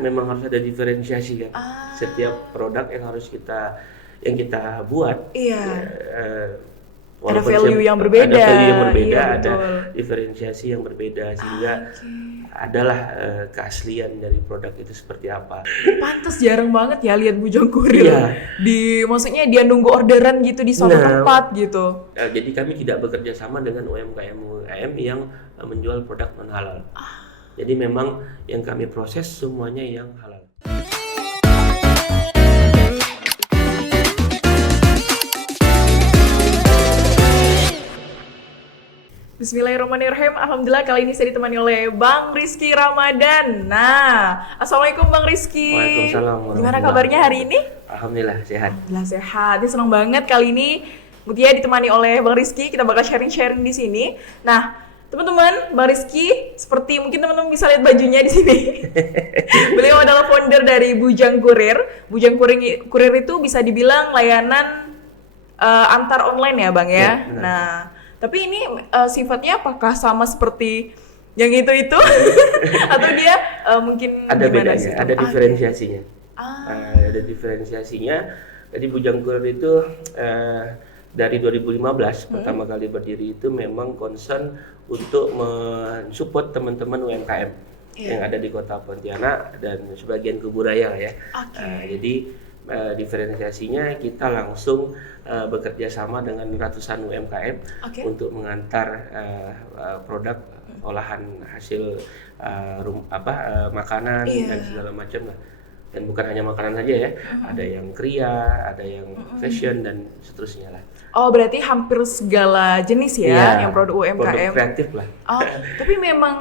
memang harus ada diferensiasi kan. Setiap produk yang kita buat Iya. Ada walaupun value yang berbeda. ada value yang berbeda, Iya, ada betul. diferensiasi yang berbeda sehingga Oke. adalah keaslian dari produk itu seperti apa. Pantes jarang banget ya lihat Bujang Kurir. Iya. Maksudnya dia nunggu orderan gitu di suatu Nah, tempat gitu. Jadi kami tidak bekerja sama dengan UMKM yang menjual produk non halal. Jadi memang yang kami proses semuanya yang halal. Bismillahirrahmanirrahim. Alhamdulillah kali ini saya ditemani oleh Bang Rizky Ramadan. Nah, Assalamualaikum Bang Rizky. Waalaikumsalam. Gimana kabarnya hari ini? Alhamdulillah sehat. Alhamdulillah sehat. Dia senang banget kali ini Mutia ditemani oleh Bang Rizky. Kita bakal sharing-sharing di sini. Nah, teman-teman, Bang Rizky seperti mungkin teman-teman bisa lihat bajunya di sini. Beliau adalah founder dari Bujang Kurir. Bujang Kurir itu bisa dibilang layanan antar online ya, Bang ya. Ya, benar. Nah, tapi ini sifatnya apakah sama seperti yang itu atau dia mungkin Ada gimana bedanya, sih? ada diferensiasinya. Ah. Ada diferensiasinya. Jadi Bujang Kurir itu dari 2015 pertama kali berdiri itu memang concern untuk mensupport teman-teman UMKM yang ada di Kota Pontianak dan sebagian Kuburaya ya. Jadi diferensiasinya kita langsung bekerja sama dengan ratusan UMKM untuk mengantar produk olahan hasil makanan dan segala macam lah. Dan bukan hanya makanan saja ya, ada yang kria, ada yang fashion dan seterusnya lah. Oh, berarti hampir segala jenis ya yang produk UMKM. Produk kreatif lah. Oh, tapi memang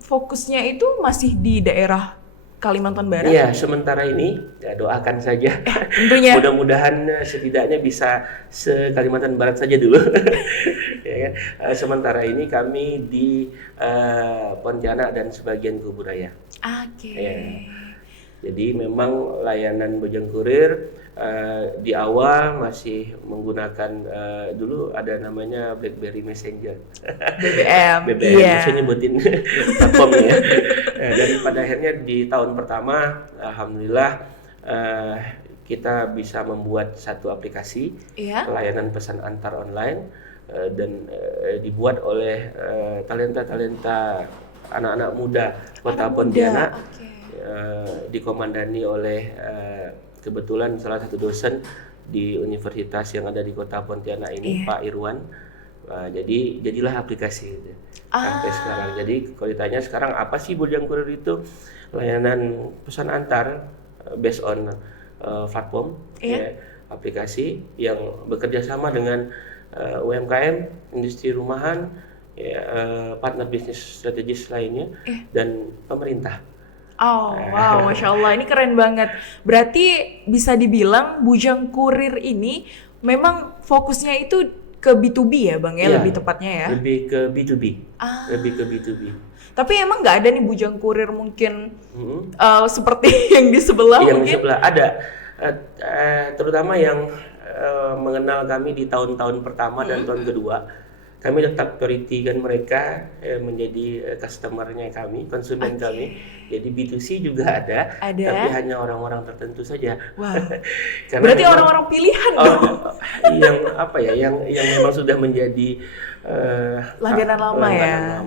fokusnya itu masih di daerah Kalimantan Barat? Iya, sementara ini ya doakan saja. Tentunya. Mudah-mudahan setidaknya bisa se-Kalimantan Barat saja dulu. Ya kan? Sementara ini kami di Pontianak dan sebagian Kuburaya. Oke. Ya. Jadi memang layanan Bujang Kurir di awal masih menggunakan dulu ada namanya BlackBerry Messenger. BBM. BBM, saya nyebutin platform ya. Dan pada akhirnya di tahun pertama, alhamdulillah kita bisa membuat satu aplikasi layanan pesan antar online dan dibuat oleh talenta-talenta anak-anak muda Kota Pontianak. Dikomandani oleh kebetulan salah satu dosen di universitas yang ada di Kota Pontianak ini, Pak Irwan. Jadilah aplikasi itu sampai sekarang. Jadi kalau ditanya sekarang apa sih Bujang Kurir itu, layanan pesan antar based on platform, aplikasi yang bekerja sama dengan UMKM, industri rumahan, partner bisnis strategis lainnya, dan pemerintah. Oh, wow, Masya Allah, ini keren banget. Berarti bisa dibilang Bujang Kurir ini memang fokusnya itu ke B2B ya Bang ya, lebih tepatnya ya? Lebih ke B2B, lebih ke B2B. Tapi emang nggak ada nih Bujang Kurir mungkin seperti yang di sebelah yang mungkin? Di sebelah ada, terutama yang mengenal kami di tahun-tahun pertama dan tahun kedua. Kami tetap prioritikan mereka menjadi customer-nya kami, konsumen kami. Jadi B2C juga ada, tapi hanya orang-orang tertentu saja. Wow. Berarti orang-orang pilihan dong. Yang memang sudah menjadi langganan lama ya.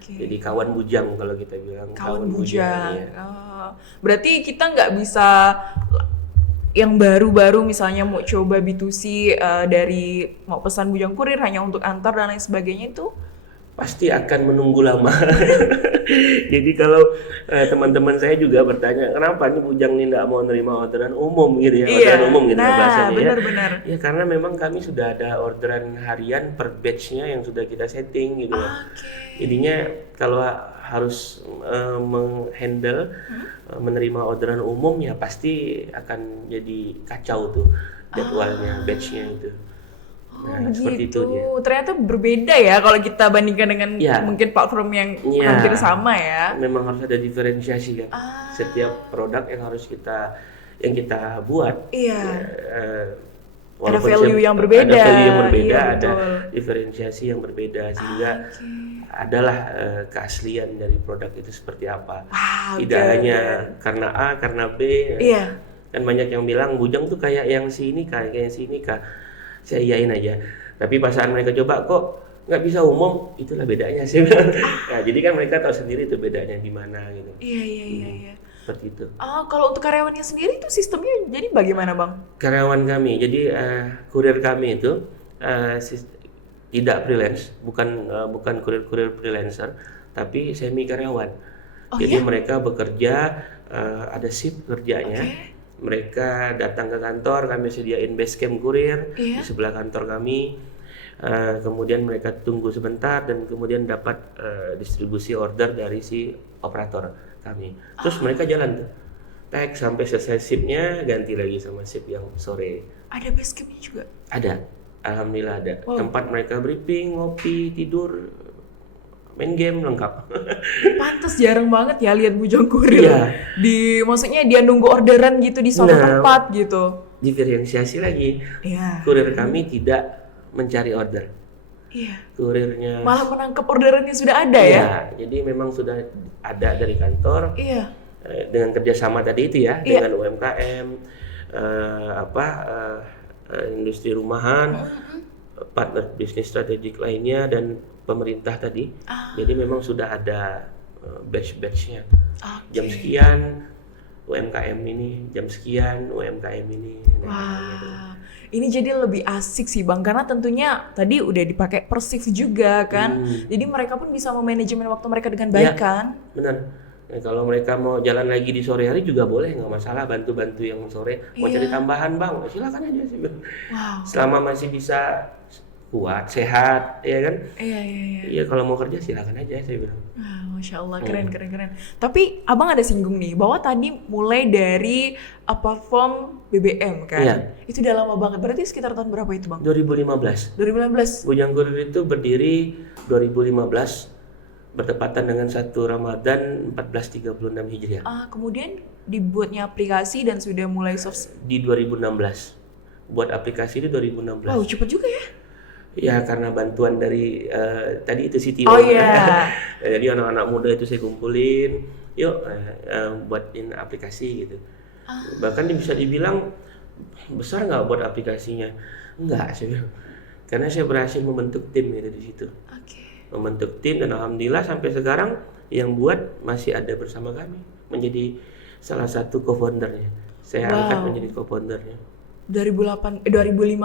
Jadi kawan bujang kalau kita bilang. Kawan bujang. Ya. Berarti kita nggak bisa yang baru-baru misalnya mau coba B2C dari mau pesan Bujang Kurir hanya untuk antar dan lain sebagainya itu pasti akan menunggu lama. Jadi kalau teman-teman saya juga bertanya kenapa nih Bujang ini tidak mau menerima orderan umum gitu ya, orderan umum gitu bahasanya benar-benar. Ya karena memang kami sudah ada orderan harian per batch-nya yang sudah kita setting gitu. Jadinya kalau harus menghandle menerima orderan umum ya pasti akan jadi kacau tuh jadwalnya, batch-nya itu. Nah, seperti itu dia. Ternyata berbeda ya kalau kita bandingkan dengan mungkin platform yang hampir sama ya. Memang harus ada diferensiasi kan. Setiap produk yang kita buat ada value yang berbeda. Ada value yang berbeda, iya, ada diferensiasi yang berbeda sehingga adalah keaslian dari produk itu seperti apa. Tidak hanya karena A, karena B. Iya. Kan banyak yang bilang bujang tuh kayak yang sini kah, kayak yang sini kah. Saya iyain aja. Tapi pas saat mereka coba kok nggak bisa umum, itulah bedanya sih. Nah, jadi kan mereka tahu sendiri tuh bedanya di mana gitu. Iya. Seperti itu. Kalau untuk karyawannya sendiri itu sistemnya jadi bagaimana, Bang? Karyawan kami, jadi kurir kami itu tidak freelance, bukan kurir freelancer, tapi semi karyawan. Jadi mereka bekerja, ada shift kerjanya. Mereka datang ke kantor, kami sediain base camp kurir di sebelah kantor kami. Kemudian mereka tunggu sebentar dan kemudian dapat distribusi order dari si operator kami. Terus mereka jalan tuh, tag sampai selesai shiftnya, ganti lagi sama shift yang sore. Ada base campnya juga? Ada, alhamdulillah ada. Tempat mereka briefing, ngopi, tidur, main game lengkap. Pantes jarang banget ya lihat bujang kurir. Maksudnya dia nunggu orderan gitu di suatu tempat gitu. Diferensiasi lagi. Kurir kami tidak mencari order. Kurirnya malah menangkap orderannya sudah ada ya. Jadi memang sudah ada dari kantor. Dengan kerjasama tadi itu ya, dengan UMKM, industri rumahan, partner bisnis strategik lainnya dan pemerintah tadi. Jadi memang sudah ada batch-batchnya. Jam sekian UMKM ini, jam sekian UMKM ini. Ini jadi lebih asik sih Bang, karena tentunya tadi udah dipakai per shift juga kan. Jadi mereka pun bisa memanajemen waktu mereka dengan baik kan. Benar. Nah, kalau mereka mau jalan lagi di sore hari juga boleh, nggak masalah, bantu-bantu yang sore. Mau cari tambahan Bang, silakan aja sih. Selama masih bisa kuat, sehat, ya kan? Iya, kalau mau kerja silakan aja saya bilang. Masya Allah, keren. Tapi abang ada singgung nih, bahwa tadi mulai dari platform BBM kan? Itu udah lama banget, berarti sekitar tahun berapa itu Bang? 2015. Bujang Kurir itu berdiri 2015, bertepatan dengan 1 Ramadan 1436 Hijriah. Kemudian dibuatnya aplikasi dan sudah mulai di 2016. Buat aplikasi di 2016. Wow, cepet juga ya? Ya karena bantuan dari tadi itu CTO. Jadi anak-anak muda itu saya kumpulin, yuk buatin aplikasi gitu. Bahkan bisa dibilang besar nggak buat aplikasinya? Enggak sih, karena saya berhasil membentuk tim gitu di situ. Membentuk tim dan alhamdulillah sampai sekarang yang buat masih ada bersama kami, menjadi salah satu co-foundernya. Saya angkat menjadi co-foundernya. 2015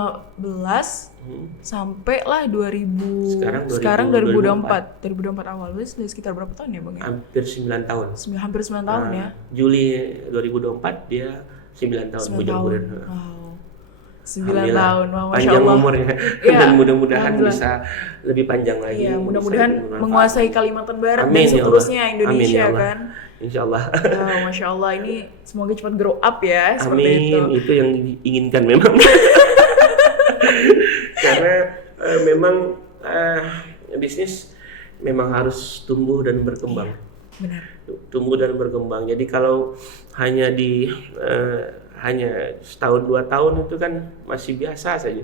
sampai lah 2000 sekarang 2024 awal. Sudah sekitar berapa tahun ya Bang ya? Hampir 9 tahun. Hampir 9 tahun ya. Juli 2024 dia 9 tahun Bujang Kurir. 9 tahun, Masya panjang Allah. umurnya. Dan mudah-mudahan bisa lebih panjang lagi. Mudah-mudahan menguasai Kalimantan Barat dan seterusnya Indonesia kan. Insya Allah. Masya Allah, ini semoga cepat grow up ya. Seperti itu yang diinginkan memang. Karena memang bisnis memang harus tumbuh dan berkembang. Benar. Tumbuh dan berkembang. Jadi kalau hanya hanya setahun 2 tahun itu kan masih biasa saja.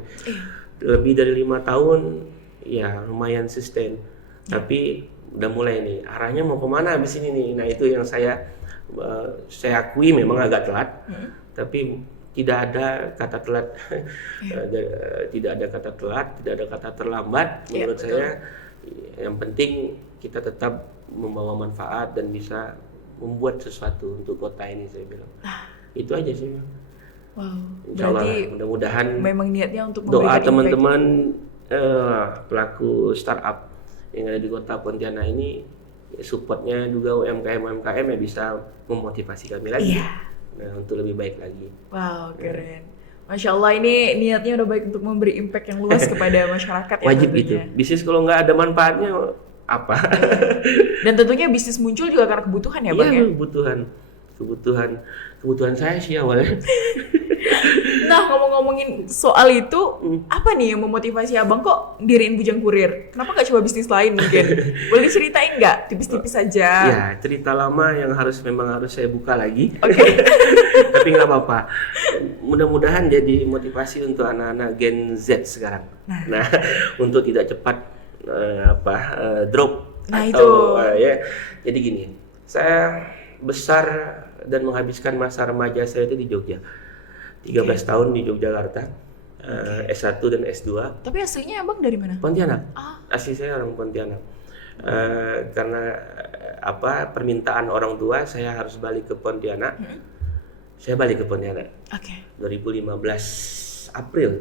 Lebih dari 5 tahun ya lumayan sustain. Tapi udah mulai nih arahnya mau kemana habis ini nih. Nah itu yang saya akui memang agak telat, tapi tidak ada kata telat. Tidak ada kata telat, tidak ada kata terlambat. Menurut saya yang penting kita tetap membawa manfaat dan bisa membuat sesuatu untuk kota ini, saya bilang. Itu aja sih. Berarti mudah-mudahan memang niatnya untuk doa teman-teman pelaku startup yang ada di kota Pontianak ini, supportnya juga UMKM ya bisa memotivasi kami lagi untuk lebih baik lagi. Wow, keren. Masya Allah, ini niatnya udah baik untuk memberi impact yang luas kepada masyarakat. Wajib itu. Bisnis kalau nggak ada manfaatnya apa? Dan tentunya bisnis muncul juga karena kebutuhan ya Bang ya? Kebutuhan saya sih awalnya. Nah, ngomongin soal itu, apa nih yang memotivasi abang kok diriin Bujang Kurir? Kenapa nggak coba bisnis lain mungkin? Boleh diceritain nggak? Tipis-tipis aja. Ya, cerita lama yang memang harus saya buka lagi. Oke. Tapi nggak apa-apa. Mudah-mudahan jadi motivasi untuk anak-anak Gen Z sekarang. Nah, untuk tidak cepat drop. Nah, atau itu. ya. Jadi gini, saya besar dan menghabiskan masa remaja saya itu di Jogja. 13 tahun di Yogyakarta, S1 dan S2. Tapi aslinya abang dari mana? Pontianak. Asli saya orang Pontianak. Karena permintaan orang tua saya harus balik ke Pontianak. Saya balik ke Pontianak. 2015 April.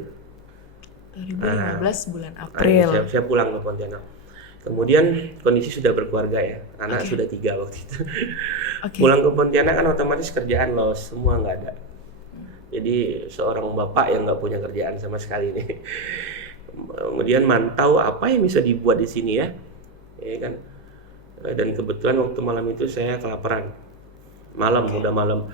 2015 bulan April. Saya pulang ke Pontianak. Kemudian kondisi sudah berkeluarga ya, anak sudah 3 waktu itu. Pulang ke Pontianak kan otomatis kerjaan los, semua nggak ada. Jadi seorang bapak yang nggak punya kerjaan sama sekali nih. Kemudian mantau apa yang bisa dibuat di sini ya kan. Dan kebetulan waktu malam itu saya kelaparan. Udah malam.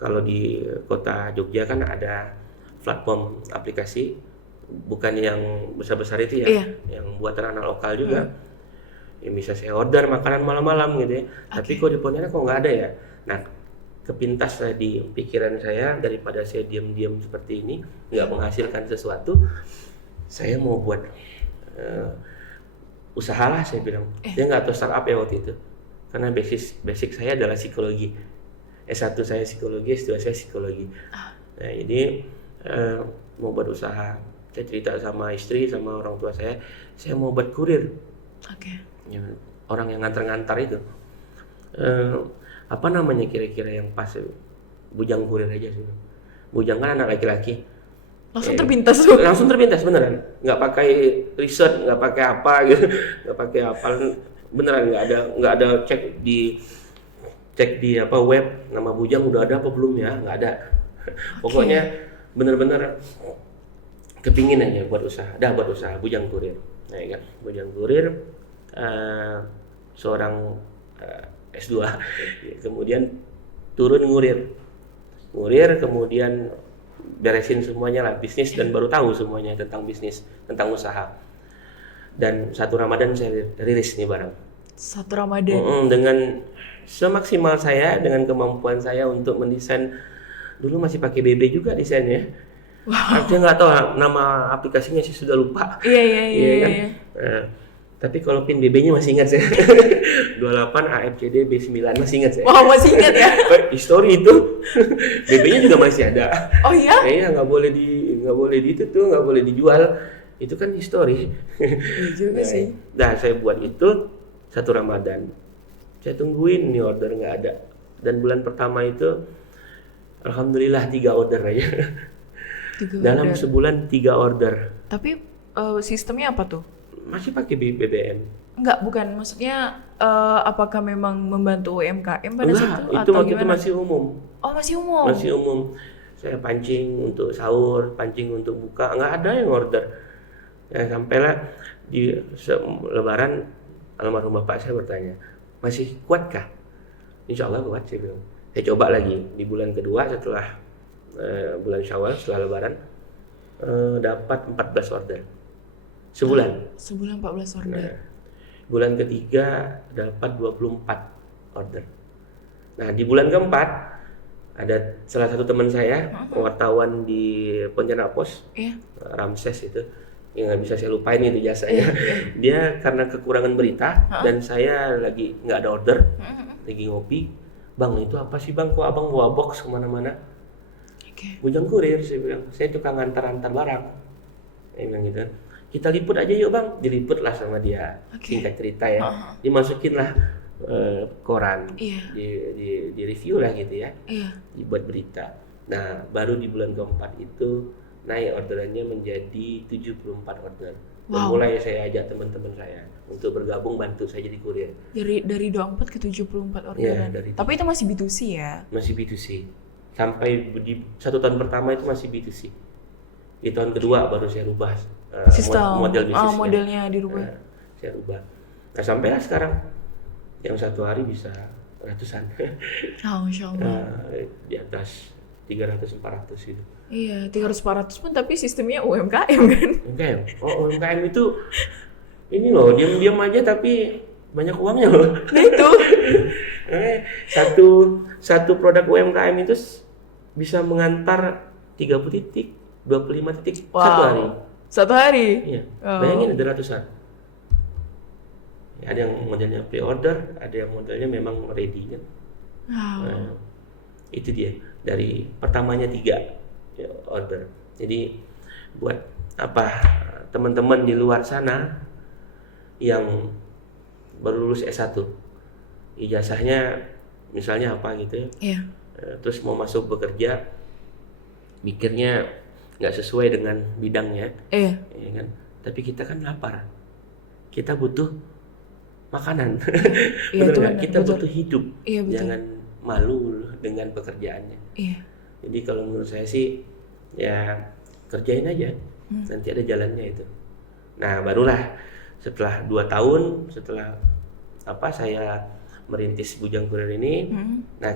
Kalau di kota Jogja kan ada platform aplikasi. Bukan yang besar-besar itu ya, yang buatan anak lokal juga. Yang bisa saya order makanan malam-malam gitu ya. Tapi kok di Pontianak kok nggak ada ya. Nah, kepintas di pikiran saya daripada saya diam-diam seperti ini, nggak menghasilkan sesuatu, saya mau buat usaha lah saya bilang. Dia nggak tahu startup ya waktu itu. Karena basic saya adalah psikologi. S1 saya psikologi, S2 saya psikologi. Nah, jadi mau buat usaha. Saya cerita sama istri, sama orang tua saya mau buat kurir. Ya, orang yang ngantar-ngantar itu. Apa namanya kira-kira yang pas? Bujang Kurir aja sih. Bujang kan anak laki-laki. Langsung terpintas tuh. Langsung terpintas beneran. Nggak pakai riset, nggak pakai apa gitu, nggak pakai apa. Beneran nggak ada cek di web nama Bujang udah ada apa belum ya, nggak ada. Pokoknya bener-bener kepingin aja buat usaha, buat usaha Bujang Kurir. Nah, ya kan, Bujang Kurir seorang S2, kemudian turun ngurir, kemudian beresin semuanya lah bisnis dan baru tahu semuanya tentang bisnis, tentang usaha. Dan 1 Ramadan saya rilis nih barang. 1 Ramadan. Dengan semaksimal saya, dengan kemampuan saya untuk mendesain. Dulu masih pakai BB juga desainnya. Saya nggak tahu nama aplikasinya sih, sudah lupa. Iya kan? Tapi kalau pin BB-nya masih ingat saya. 28 AFCD B9 masih ingat saya. Wah, masih ingat ya? History itu. BB-nya juga masih ada. Oh iya? Iya, nggak boleh dijual. Itu kan history. Iya juga sih. Nah, saya buat itu 1 Ramadan. Saya tungguin nih order nggak ada. Dan bulan pertama itu alhamdulillah 3 order aja. Dalam sebulan 3 order. Tapi sistemnya apa tuh? Masih pakai BBM. Enggak, bukan. Maksudnya apakah memang membantu UMKM pada saat itu? Itu waktu itu masih umum. Oh, masih umum? Masih umum. Saya pancing untuk sahur, pancing untuk buka. Nggak ada yang order. Ya, sampailah di Lebaran, almarhum bapak saya bertanya, masih kuatkah? Insya Allah kuat, saya bilang. Saya coba lagi di bulan kedua setelah bulan Syawal, setelah Lebaran, dapat 14 order sebulan. Sebulan 14 order. Nah, bulan ketiga dapat 24 order. Nah, di bulan keempat ada salah satu teman saya, wartawan di Pontianak Post, Ramses itu, yang nggak bisa saya lupain itu jasanya. Dia karena kekurangan berita dan saya lagi nggak ada order, lagi ngopi. Bang, itu apa sih bang? Kok abang bawa box kemana-mana? Bujang Kurir, saya bilang. Saya tukang antar-antar barang. Saya bilang gitu. Kita liput aja yuk bang. Diliput lah sama dia. Singkat cerita ya. Dimasukin lah koran. Di review lah gitu ya. Dibuat berita. Nah, baru di bulan keempat itu naik orderannya menjadi 74 order. Dan mulai saya ajak teman-teman saya untuk bergabung bantu saya jadi kurir. Dari 24 ke 74 orderan. Tapi itu masih B2C ya? Masih B2C. Sampai di 1 tahun pertama itu masih B2C. Di tahun kedua baru saya rubah sistem model bisnisnya. Modelnya dirubah. Saya rubah. Nah, sampailah sekarang yang 1 hari bisa ratusan. Masya Allah. Di atas 300-400 gitu. Iya, 300-400 pun tapi sistemnya UMKM kan? UMKM. Oh, UMKM itu ini loh, diam-diam aja tapi banyak uangnya loh. Nah itu. satu produk UMKM itu bisa mengantar 30 titik, 25 titik satu hari. Satu hari? Iya. Bayangin ada ratusan. Ada yang modelnya pre-order, ada yang modelnya memang ready kan. Nah, itu dia. Dari pertamanya 3 order. Jadi buat teman-teman di luar sana yang baru lulus S1, ijazahnya misalnya apa gitu ya, terus mau masuk bekerja, mikirnya nggak sesuai dengan bidangnya, ya kan? Tapi kita kan lapar, kita butuh makanan, betul nggak? Kita butuh hidup, jangan malu dengan pekerjaannya. Jadi kalau menurut saya sih ya kerjain aja, nanti ada jalannya itu. Nah barulah setelah 2 tahun setelah saya merintis Bujang Kurir ini, nah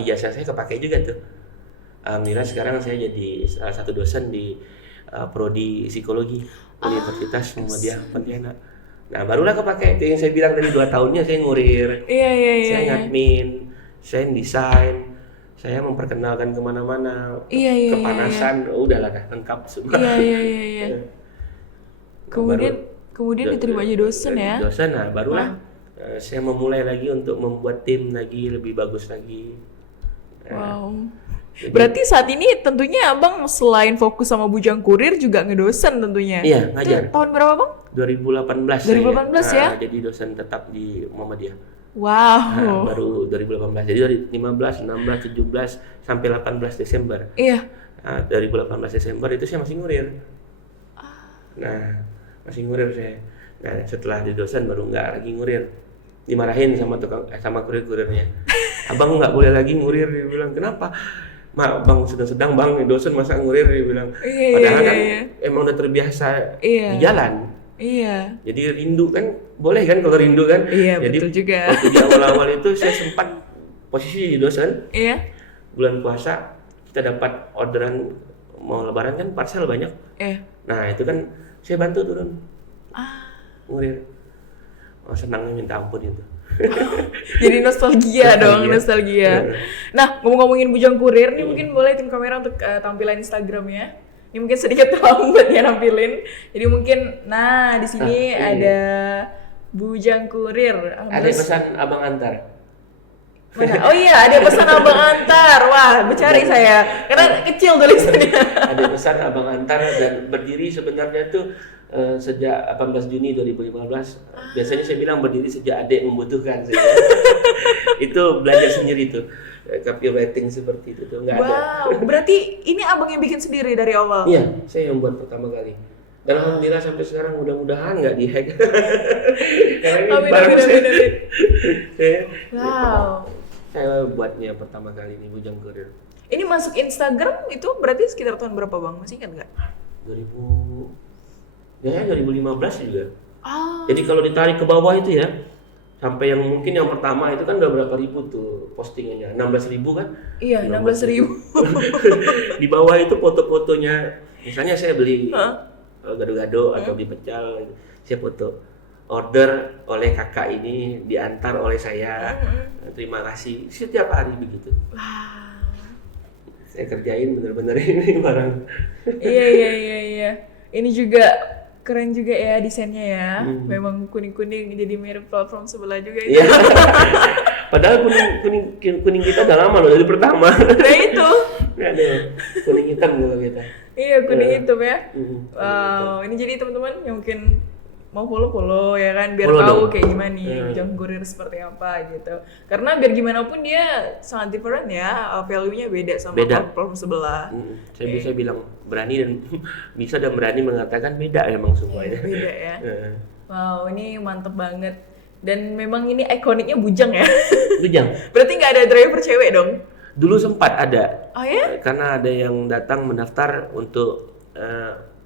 ijazah saya kepakai juga tuh. Alhamdulillah sekarang saya jadi salah satu dosen di prodi psikologi Universitas Muhammadiyah Pontianak. Nah barulah kepakai itu yang saya bilang tadi 2 tahunnya saya ngurir, saya ngadmin, saya desain, saya memperkenalkan kemana-mana, kepanasan, udahlah lengkap semua. Kemudian diterima jadi dosen ya? Dosen, nah barulah saya memulai lagi untuk membuat tim lagi lebih bagus lagi. Jadi, berarti saat ini tentunya abang selain fokus sama Bujang Kurir juga ngedosen tentunya? Iya, ngajar. Itu tahun berapa bang? 2018 ya? Jadi dosen tetap di Muhammadiyah. Wow. Nah, baru 2018, jadi dari 15, 16, 17 sampai 18 Desember. Iya. Nah, 2018 Desember itu saya masih ngurir. Nah, masih ngurir saya. Nah, setelah di dosen baru nggak lagi ngurir. Dimarahin sama kurir-kurirnya. Abang nggak boleh lagi ngurir, dia bilang. Kenapa? Bang sedang-sedang bang, dosen masa ngurir, dia bilang. Padahal kan emang udah terbiasa di jalan. Iya. Jadi rindu kan, boleh kan kalau rindu kan? Iya, jadi, betul juga. Waktu di awal-awal itu saya sempat posisi di dosen. Iya. Bulan puasa kita dapat orderan mau lebaran kan parcel banyak. Nah itu kan saya bantu turun. Ngurir. Senangnya minta ampun itu. Jadi nostalgia dong, nostalgia. Nah, ngomongin Bujang Kurir nih, mungkin boleh tim kamera untuk tampilan Instagramnya. Ini mungkin sedikit lambat ya nampilin. Jadi mungkin, di sini ada Bujang Kurir. Ada pesan abang antar. Mana? Oh iya, ada pesan abang antar. Wah, mencari saya karena kecil tulisannya. Ada pesan abang antar dan berdiri sebenarnya tuh sejak 18 Juni 2015. Biasanya saya bilang berdiri sejak adik membutuhkan. Itu belajar sendiri tuh. Copywriting seperti itu tuh nggak ada. Wow, berarti ini abang yang bikin sendiri dari awal? Iya, saya yang buat pertama kali. Dan alhamdulillah sampai sekarang mudah-mudahan nggak dihack. Amin. Wow. Saya buatnya pertama kali ini Bujang Kurir. Ini masuk Instagram itu berarti sekitar tahun berapa bang? Masih ingat nggak? 2015 juga. Jadi kalau ditarik ke bawah itu ya, sampai yang mungkin yang pertama itu kan udah berapa ribu tuh postingannya, 16.000 kan? Iya, 16.000. Di bawah itu foto-fotonya, misalnya saya beli gado-gado atau beli pecel, saya foto order oleh kakak ini, diantar oleh saya, terima kasih, setiap hari begitu. Saya kerjain bener-bener ini barang. Iya. Ini juga keren juga ya desainnya ya. Memang kuning-kuning jadi mirip platform sebelah juga itu. Padahal kuning kita udah lama loh dari pertama. Nah itu. Ada kuning hitam kalau kita. Iya, kuning hitam ya. Wow, ini jadi teman-teman yang mungkin mau follow ya kan, biar tahu kayak gimana nih Bujang Kurir seperti apa gitu. Karena biar gimana pun dia sangat different ya, value-nya beda sama platform sebelah. Saya bisa bilang berani dan berani mengatakan beda emang semuanya. Beda ya. Wow, ini mantep banget. Dan memang ini ikoniknya Bujang ya. Bujang. Berarti nggak ada driver cewek dong? Dulu sempat ada. Oh ya? Karena ada yang datang mendaftar untuk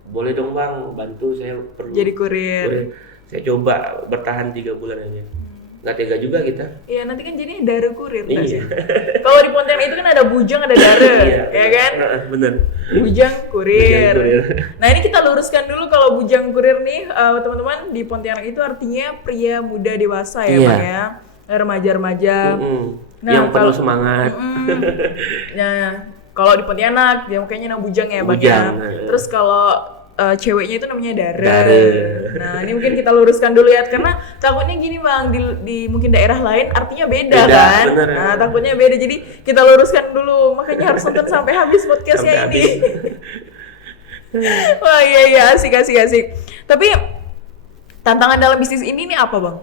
boleh dong bang, bantu saya perlu jadi kurir. Saya coba bertahan 3 bulan aja. Nggak tega juga kita. Iya, nanti kan jadi Dara Kurir. Iya. Kalau di Pontianak itu kan ada bujang, ada dare, ya kan? Bener. Bujang kurir. Nah ini kita luruskan dulu kalau bujang kurir nih, teman-teman, di Pontianak itu artinya pria muda dewasa ya, Bang ya, remaja-remaja. Nah, yang penuh semangat. Nah kalau di Pontianak dia makanya bujang ya, Bang ya. Terus kalau ceweknya itu namanya dare. Nah ini mungkin kita luruskan dulu ya, karena takutnya gini Bang, di mungkin daerah lain artinya beda kan. Bener. Nah takutnya beda, jadi kita luruskan dulu, makanya harus nonton sampai habis podcastnya ini. Wah iya asik. Tapi tantangan dalam bisnis ini nih apa Bang?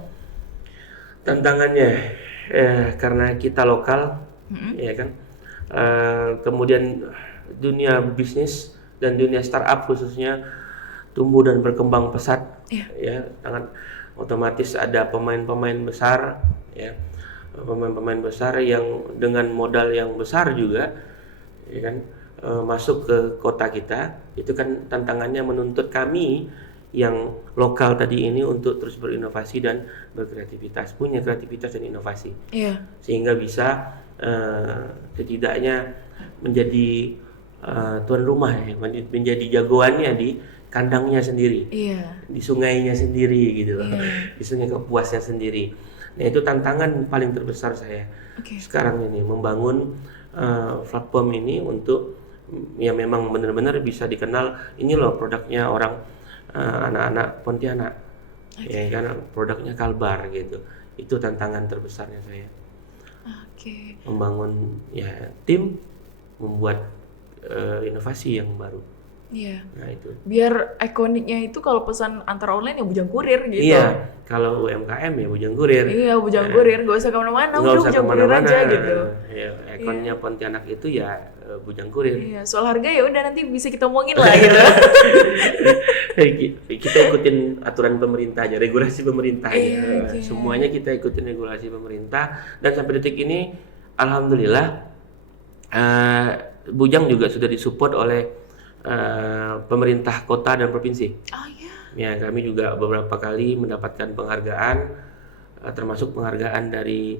Tantangannya karena kita lokal, ya kan. Kemudian dunia bisnis dan dunia startup khususnya tumbuh dan berkembang pesat, ya, sangat otomatis ada pemain-pemain besar, ya, pemain-pemain besar yang dengan modal yang besar juga, ya kan, masuk ke kota kita. Itu kan tantangannya menuntut kami yang lokal tadi ini untuk terus berinovasi dan berkreativitas, punya kreativitas dan inovasi, sehingga bisa setidaknya menjadi tuan rumah ya, menjadi jagoannya di kandangnya sendiri, di sungainya sendiri gitu loh, di Sungai Kapuasnya sendiri. Nah itu tantangan paling terbesar saya sekarang ini, membangun platform ini untuk ya memang benar-benar bisa dikenal, ini loh produknya orang anak-anak Pontianak, ya kan, produknya Kalbar gitu. Itu tantangan terbesarnya saya, membangun ya tim, membuat inovasi yang baru. Nah itu. Biar ikoniknya itu kalau pesan antar online ya bujang kurir gitu. Iya, kalau UMKM ya bujang kurir. Iya, bujang kurir, gak usah kemana-mana, udah bujang kurir aja gitu. Ya, ikonnya Pontianak itu ya bujang kurir. Iya, soal harga ya udah nanti bisa kita omongin lah gitu. Kita ikutin aturan pemerintah aja, regulasi pemerintah ya. Semuanya kita ikutin regulasi pemerintah, dan sampai detik ini alhamdulillah bujang juga sudah disupport oleh pemerintah kota dan provinsi. Ya, kami juga beberapa kali mendapatkan penghargaan, termasuk penghargaan dari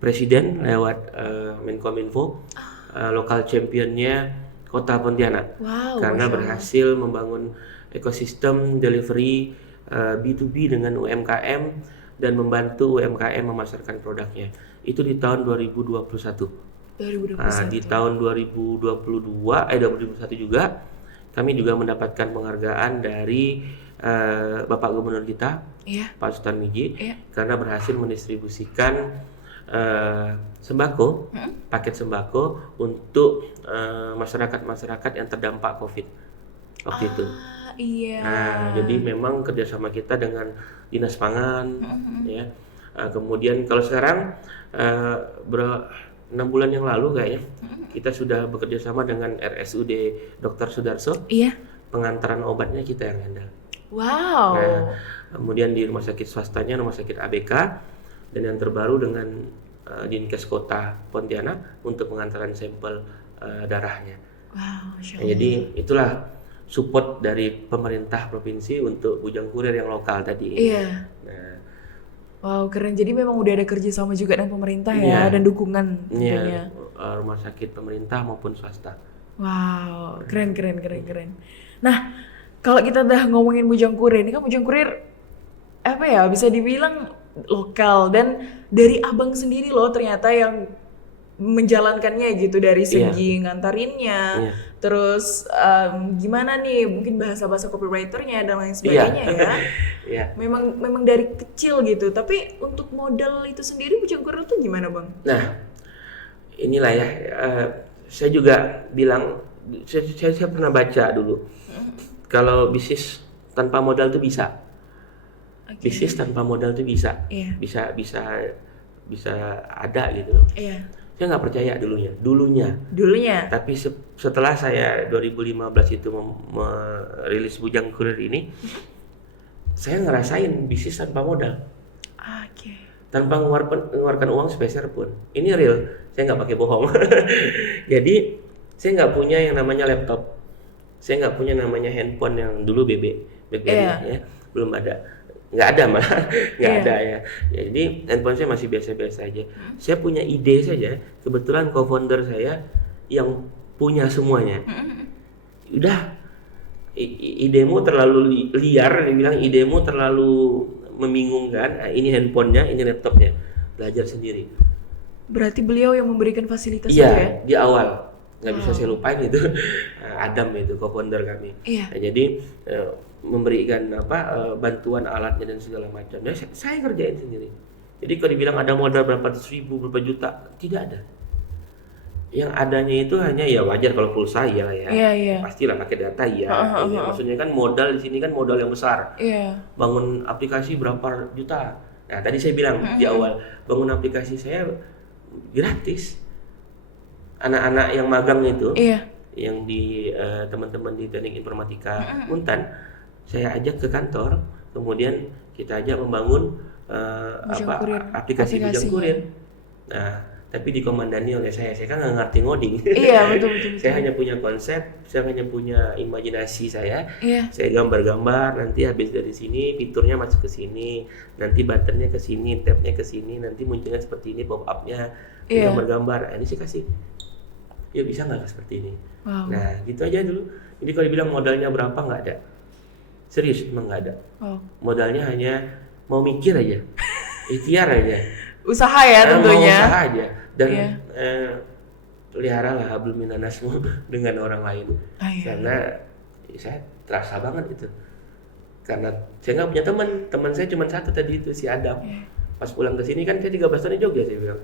Presiden lewat Menkominfo, lokal championnya Kota Pontianak, karena berhasil membangun ekosistem delivery B2B dengan UMKM dan membantu UMKM memasarkan produknya. Itu di tahun 2021. Nah, di tahun 2021 juga kami juga mendapatkan penghargaan dari Bapak Gubernur kita, Pak Sultan Miji, karena berhasil mendistribusikan sembako, paket sembako untuk masyarakat-masyarakat yang terdampak COVID waktu itu. Nah, jadi memang kerjasama kita dengan Dinas Pangan, ya. Kemudian kalau sekarang 6 bulan yang lalu kayaknya kita sudah bekerja sama dengan RSUD Dr. Sudarso. Pengantaran obatnya kita yang handle. Nah, kemudian di rumah sakit swastanya, rumah sakit ABK, dan yang terbaru dengan Dinkes Kota Pontianak untuk pengantaran sampel darahnya. Nah, jadi itulah support dari pemerintah provinsi untuk bujang kurir yang lokal tadi. Nah, wow, keren. Jadi memang udah ada kerjasama juga dengan pemerintah ya, dan dukungan tentunya. Rumah sakit pemerintah maupun swasta. Wow, keren. Nah, kalau kita udah ngomongin bujang kurir, ini kan bujang kurir apa ya, bisa dibilang lokal, dan dari abang sendiri loh ternyata yang menjalankannya gitu, dari segi ngantarinnya, terus gimana nih mungkin bahasa-bahasa copywriternya dan lain sebagainya ya. Memang dari kecil gitu. Tapi untuk modal itu sendiri bujang kurir itu gimana Bang? Nah, inilah ya, saya juga bilang, saya pernah baca dulu, kalau bisnis tanpa modal itu bisa. Bisnis tanpa modal itu bisa, bisa ada gitu. Saya nggak percaya dulunya. Tapi setelah saya 2015 itu merilis bujang kurir ini, saya ngerasain bisnis tanpa modal. Tanpa mengeluarkan uang sepeser pun. Ini real, saya nggak pakai bohong. Jadi saya nggak punya yang namanya laptop, saya nggak punya namanya handphone yang dulu BlackBerry, ya, belum ada. nggak ada malah, nggak ada ya. Jadi handphone saya masih biasa-biasa aja. Saya punya ide saja, kebetulan co-founder saya yang punya semuanya. Udah, idemu terlalu liar, dia bilang idemu terlalu membingungkan. Nah, ini handphonenya, ini laptopnya, belajar sendiri. Berarti beliau yang memberikan fasilitas itu ya? Iya, di awal. Nggak bisa saya lupain itu. Adam itu co-founder kami. Nah, jadi memberikan bantuan alatnya dan segala macam. Nah, saya kerjain sendiri. Jadi kalau dibilang ada modal berapa ratus ribu, berapa juta, tidak ada. Yang adanya itu hanya ya wajar kalau pulsa ya. Pastilah pakai data ya. Maksudnya kan modal di sini kan modal yang besar. Bangun aplikasi berapa juta. Nah, tadi saya bilang di awal, bangun aplikasi saya gratis. Anak-anak yang magang itu, yang di teman-teman di Teknik Informatika Untan, saya ajak ke kantor, kemudian kita ajak membangun aplikasi Bujang Kurir. Nah, tapi dikomandani oleh saya kan nggak ngerti ngoding. Betul. Saya hanya punya konsep, saya hanya punya imajinasi saya. Saya gambar-gambar, nanti habis dari sini fiturnya masuk ke sini, nanti buttonnya ke sini, tabnya ke sini, nanti munculnya seperti ini pop up-nya, gambar-gambar. Nah, ini saya kasih. Ya bisa nggak seperti ini? Wow. Nah, gitu aja dulu. Jadi kalau dibilang modalnya berapa, nggak ada. Serius, emang nggak ada. Modalnya hanya mau mikir aja, ikhtiar aja. Usaha ya tentunya. Mau usaha aja. Dan peliharalah hablum minanasmu dengan orang lain. Karena saya terasa banget itu. Karena saya nggak punya teman saya cuma satu tadi itu, si Adam. Pas pulang ke sini kan saya 13 tahun di Jogja, saya bilang.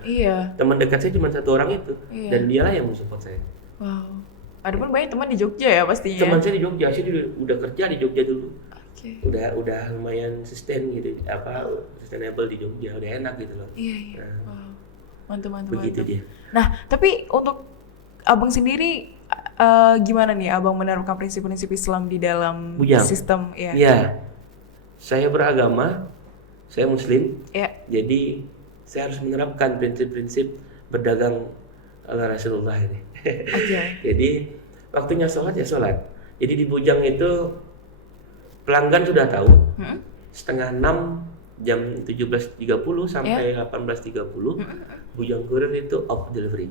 Teman dekat saya cuma satu orang itu, dan dialah yang mensupport saya. Wow. Ada pun banyak teman di Jogja ya pastinya. Teman saya di Jogja, saya udah kerja di Jogja dulu. Udah lumayan sustain gitu, sustainable di Jogja, udah enak gitu loh. Wow. Mantap. Begitu dia. Nah, tapi untuk Abang sendiri gimana nih Abang menerapkan prinsip-prinsip Islam di dalam sistem Iya. Saya beragama, saya Muslim. Jadi saya harus menerapkan prinsip-prinsip berdagang ala Rasulullah ini. Jadi waktunya sholat ya sholat. Jadi di Bujang itu pelanggan sudah tahu. 5:30 jam 17.30 sampai 18.30 Bujang Kurir itu off delivery.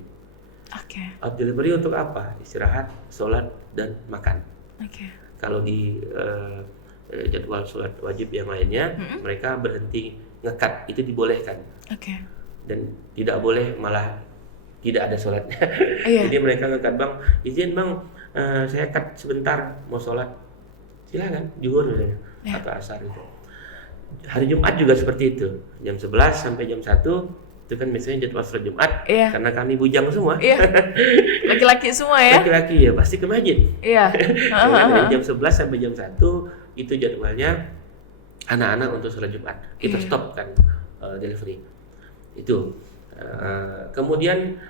Off delivery untuk apa? Istirahat, sholat, dan makan. Kalau di jadwal sholat wajib yang lainnya, mereka berhenti ngekat, itu dibolehkan. Dan tidak boleh malah tidak ada sholatnya. Jadi mereka ngekat, bang, izin bang, saya cut sebentar mau sholat. Silakan, zuhur atau asar itu. Hari Jumat juga seperti itu, jam 11 sampai jam 1 itu kan biasanya jadwal sholat Jumat. Karena kami bujang semua. Laki-laki semua ya. Laki-laki ya pasti ke masjid. Dari jam 11 sampai jam 1 itu jadwalnya anak-anak untuk sholat Jumat. Kita stop kan delivery. Itu. Kemudian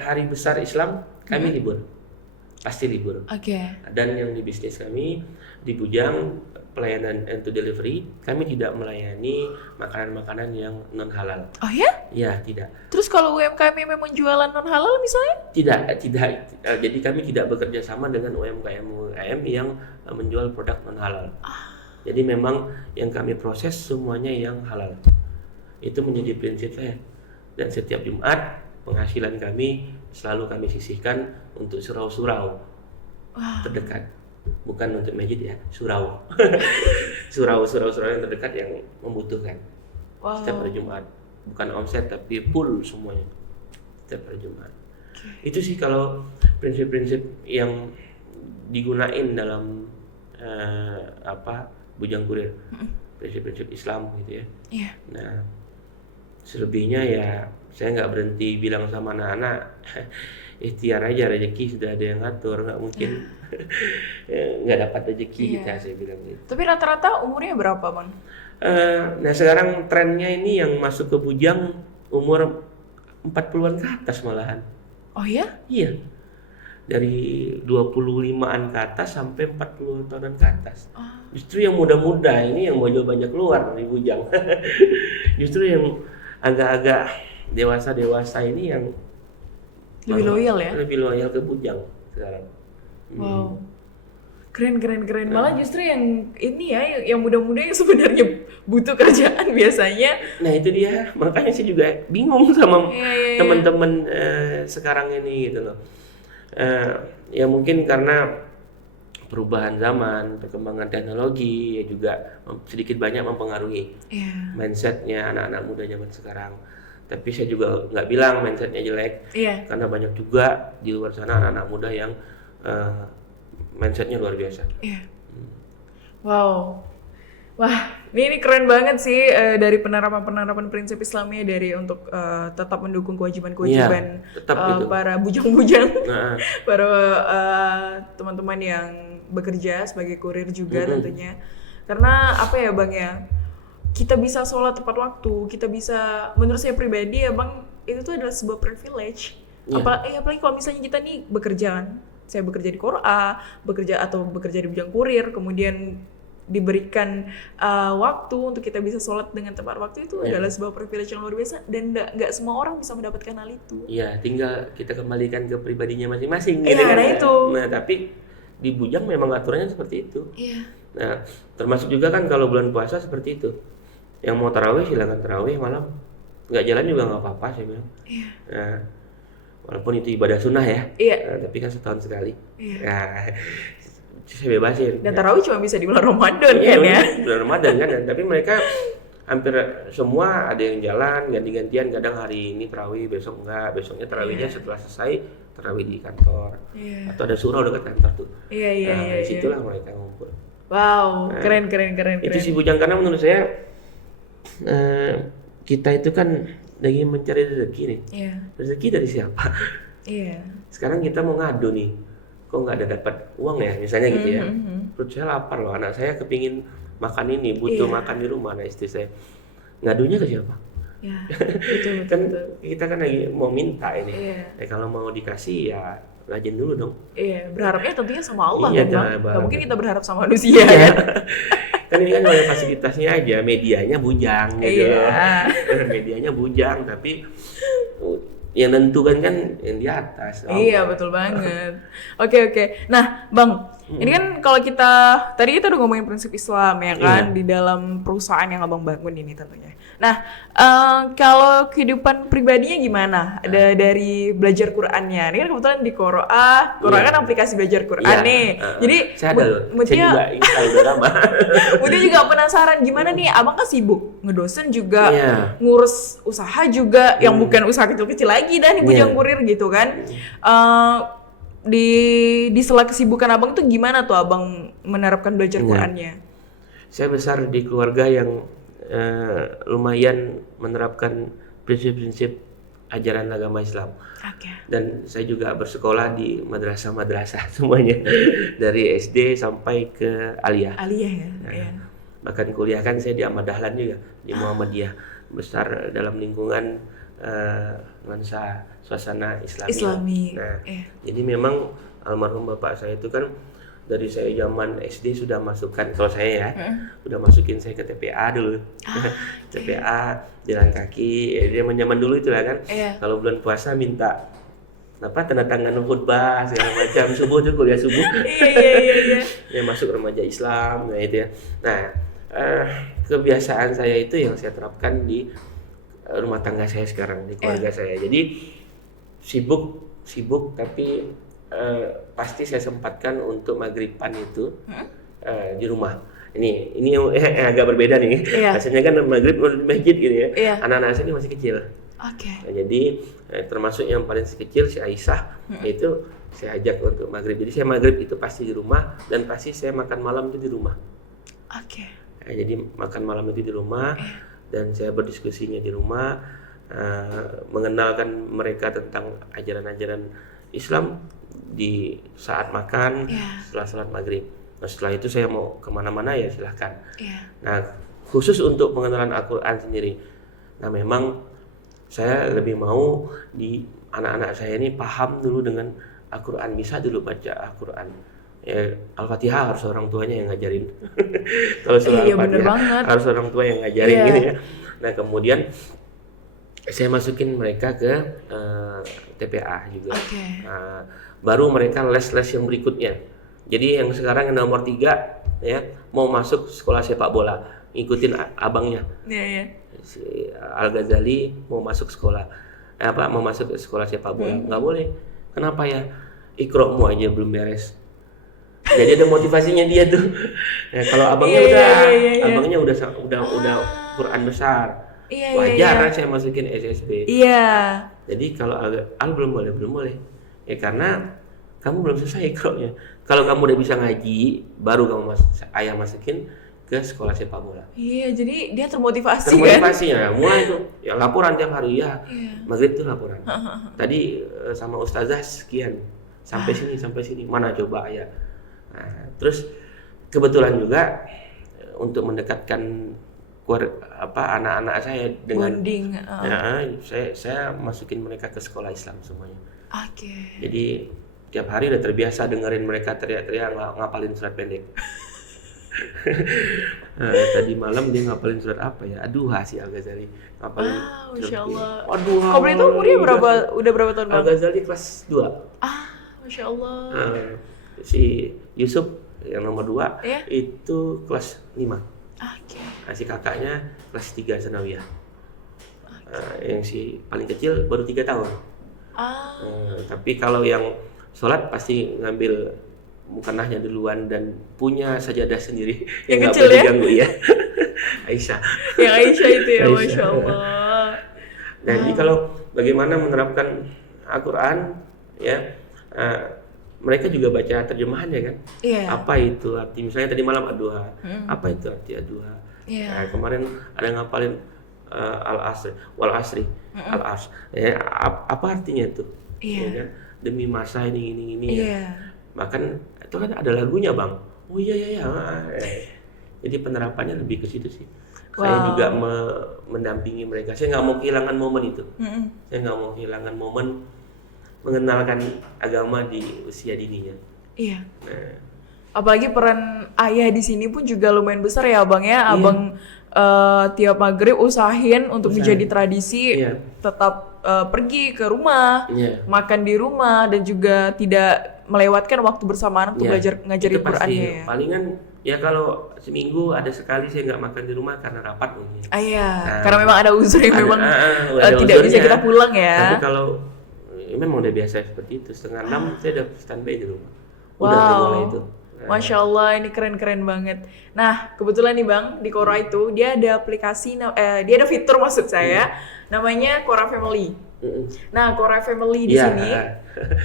hari besar Islam kami libur. Pasti libur. Dan yang di bisnis kami di Bujang pelayanan end to delivery, kami tidak melayani makanan-makanan yang non halal. Oh ya? Ya, tidak. Terus kalau UMKM yang memang jualan non halal misalnya? Tidak. Jadi kami tidak bekerja sama dengan UMKM yang menjual produk non halal. Jadi memang yang kami proses semuanya yang halal. Itu menjadi prinsip saya. Dan setiap Jumat penghasilan kami selalu kami sisihkan untuk surau-surau terdekat. Bukan untuk masjid ya, surau. surau yang terdekat yang membutuhkan. Setiap hari Jumat. Bukan omset tapi full semuanya. Setiap hari Jumat. Itu sih kalau prinsip-prinsip yang digunain dalam Bujang Kurir. Prinsip-prinsip Islam gitu ya. Nah, selebihnya ya saya nggak berhenti bilang sama anak-anak, ikhtiar aja, rezeki sudah ada yang ngatur, nggak mungkin nggak dapat rezeki kita, saya bilang gitu. Tapi rata-rata umurnya berapa bang? Nah sekarang trennya ini yang masuk ke Bujang umur 40-an ke atas malahan. Oh ya? Iya. Dari 25-an ke atas sampai 40 tahunan ke atas. Justru yang muda-muda ini yang mau banyak keluar dari Bujang. Justru yang agak-agak dewasa ini yang lebih loyal ya? Lebih loyal ke Bujang sekarang. Wow. Keren. Malah justru yang ini ya, yang muda-muda yang sebenarnya butuh kerjaan biasanya. Nah itu dia, makanya saya juga bingung sama teman-teman sekarang ini gitu loh. Ya mungkin karena perubahan zaman, perkembangan teknologi ya juga sedikit banyak mempengaruhi mindsetnya anak-anak muda zaman sekarang. Tapi saya juga nggak bilang mindsetnya jelek, karena banyak juga di luar sana anak-anak muda yang mindsetnya luar biasa. Wow, wah, ini keren banget sih dari penerapan prinsip Islamnya dari untuk tetap mendukung kewajiban para bujang-bujang, para teman-teman yang bekerja sebagai kurir juga tentunya. Karena apa ya Bang ya, kita bisa sholat tepat waktu, kita bisa, menurut saya pribadi ya Bang, itu tuh adalah sebuah privilege. Apalagi kalau misalnya kita nih bekerja kan. Saya bekerja di Qora, bekerja di bidang kurir, kemudian diberikan waktu untuk kita bisa sholat dengan tepat waktu, itu adalah sebuah privilege yang luar biasa dan nggak semua orang bisa mendapatkan hal itu. Iya, tinggal kita kembalikan ke pribadinya masing-masing. Nah, tapi di bujang memang aturannya seperti itu. Nah, termasuk juga kan kalau bulan puasa seperti itu. Yang mau tarawih silakan tarawih malam, nggak jalan juga nggak apa-apa saya bilang. Nah, walaupun itu ibadah sunnah ya, tapi kan setahun sekali. Nah, saya bebasin. Dan tarawih cuma bisa di bulan Ramadan kan ya? Bulan Ramadan kan, tapi mereka hampir semua ada yang jalan ganti-gantian, kadang hari ini tarawih, besok enggak, besoknya tarawihnya setelah selesai tarawih di kantor. Atau ada surau dekat kantor tuh. Di situlah mereka ngumpul. Wow, keren. Itu si bujang, karena menurut saya kita itu kan lagi mencari rezeki nih. Rezeki dari siapa? Sekarang kita mau ngadu nih, kok nggak ada dapat uang ya, misalnya gitu ya. Perut saya lapar loh, anak saya kepingin makan ini, butuh makan di rumah. Nah istri saya, ngadunya ke siapa? Betul. Kan kita kan lagi mau minta ini. Kalau mau dikasih ya rajin dulu dong. Berharapnya tentunya sama Allah kan Bang. Gak mungkin kita berharap sama manusia. Kan ini kan oleh fasilitasnya aja, medianya bujang gitu. Medianya bujang, tapi yang nentukan kan yang di atas. Betul banget. Oke. Nah, Bang, ini kan kalau tadi kita udah ngomongin prinsip Islam ya kan, di dalam perusahaan yang Abang bangun ini tentunya. Nah, kalau kehidupan pribadinya gimana? Ada dari belajar Qur'annya. Ini kan kebetulan di Qora kan aplikasi belajar Qur'an nih. Jadi saya juga ingin tahu udah lama. Mutia juga penasaran gimana nih, Abang kan sibuk ngedosen juga, ngurus usaha juga yang bukan usaha kecil-kecil lagi dah nih bujang kurir gitu kan. Di sela kesibukan Abang tuh gimana tuh Abang menerapkan belajar Qur'annya? Saya besar di keluarga yang lumayan menerapkan prinsip-prinsip ajaran agama Islam. Dan saya juga bersekolah di madrasah semuanya dari SD sampai ke aliyah. Bahkan kuliah kan saya di Ahmad Dahlan juga, di Muhammadiyah. Besar dalam lingkungan nuansa suasana Islami. Nah, jadi memang almarhum bapak saya itu kan dari saya zaman SD sudah masukkan, kalau saya ya, udah masukin saya ke TPA dulu. TPA jalan kaki, dia zaman dulu itu lah kan. Kalau bulan puasa minta tanda tangan khutbah segala macam, subuh tuh kuliah subuh. Ya masuk remaja Islam, nah itu ya. Nah, kebiasaan saya itu yang saya terapkan di rumah tangga saya sekarang, di keluarga saya. Jadi sibuk tapi pasti saya sempatkan untuk maghriban itu di rumah. Ini yang agak berbeda nih. Biasanya kan maghrib di masjid gitu ya. Anak-anak saya ini masih kecil. Nah, jadi termasuk yang paling kecil si Aisyah itu saya ajak untuk maghrib. Jadi saya maghrib itu pasti di rumah dan pasti saya makan malam itu di rumah. Nah, jadi makan malam itu di rumah dan saya berdiskusinya di rumah, mengenalkan mereka tentang ajaran-ajaran Islam di saat makan, setelah salat maghrib. Nah, setelah itu saya mau kemana-mana ya silahkan. Nah, khusus untuk pengenalan Al-Quran sendiri. Nah, memang saya lebih mau di anak-anak saya ini paham dulu dengan Al-Quran, bisa dulu baca Al-Quran. Ya, Al-Fatihah harus orang tuanya yang ngajarin. Kalau surah Al-Fatihah harus orang tua yang ngajarin gitu ya. Nah, kemudian saya masukin mereka ke TPA juga. Baru mereka les-les yang berikutnya. Jadi yang sekarang yang nomor 3 ya mau masuk sekolah sepak bola, ngikutin abangnya. Si Al-Ghazali mau masuk sekolah mau masuk sekolah sepak bola. Nggak boleh. Kenapa ya? Iqro'mu aja belum beres. Jadi ada motivasinya dia tuh. Ya, kalau abangnya abangnya udah Quran besar. Wajar saya masukin SSB. Jadi kalau Al belum boleh. Ya karena kamu belum selesai Iqro'nya. Kalau kamu udah bisa ngaji, baru kamu ayah masukin ke sekolah sepak bola. Jadi dia termotivasi Termotivasinya, mulai tuh ya laporan tiap hari ya. Maghrib tuh laporan. Tadi sama ustazah sekian, sampai sini, mana coba ayah. Nah, terus kebetulan juga untuk mendekatkan anak-anak saya dengan bonding. Saya masukin mereka ke sekolah Islam semuanya. Jadi tiap hari udah terbiasa dengerin mereka teriak-teriak ngapalin surat pendek. Tadi malam dia ngapalin surat apa ya? Aduha si Al-Ghazali ngapalin. Masya Allah. Aduha. Kalau itu umurnya udah berapa tahun? Al-Ghazali kelas 2. Masya Allah. Si Yusuf yang nomor 2 itu kelas 5. Si kakaknya kelas 3 sanawiyah. Yang si paling kecil baru 3 tahun. Tapi kalau yang sholat pasti ngambil mukanahnya duluan dan punya sajadah sendiri yang kecil ya? Diganggu, ya. Aisyah. Yang Aisyah itu ya, Masya Allah. Nah, jadi kalau bagaimana menerapkan Al-Quran ya, mereka juga baca terjemahannya kan? Apa itu arti? Misalnya tadi malam ad-duha, apa itu arti ad-duha? Nah, kemarin ada yang ngapalin al-asri, wal-asri, al-as. Ya, apa artinya itu? Ya, kan? Demi masa ini. Ya. Bahkan itu kan ada lagunya Bang. Oh iya. Jadi penerapannya lebih ke situ sih. Saya juga mendampingi mereka. Saya nggak mau kehilangan momen itu. Saya nggak mau kehilangan momen mengenalkan agama di usia dininya. Apalagi peran ayah di sini pun juga lumayan besar ya Abang ya. Abang tiap maghrib usahain untuk menjadi tradisi tetap pergi ke rumah, makan di rumah dan juga tidak melewatkan waktu bersamaan untuk belajar ngajarin Qurannya ya. Palingan ya kalau seminggu ada sekali saya nggak makan di rumah karena rapat mungkin. Karena memang ada uzur yang memang tidak bisa kita pulang ya. Tapi kalau memang udah biasa seperti itu, 5:30 saya udah standby di rumah. Udah mulai itu. Masya Allah, ini keren-keren banget. Nah, kebetulan nih Bang, di Quora itu dia ada aplikasi, dia ada fitur maksud saya, namanya Quora Family. Nah, Quora Family di sini.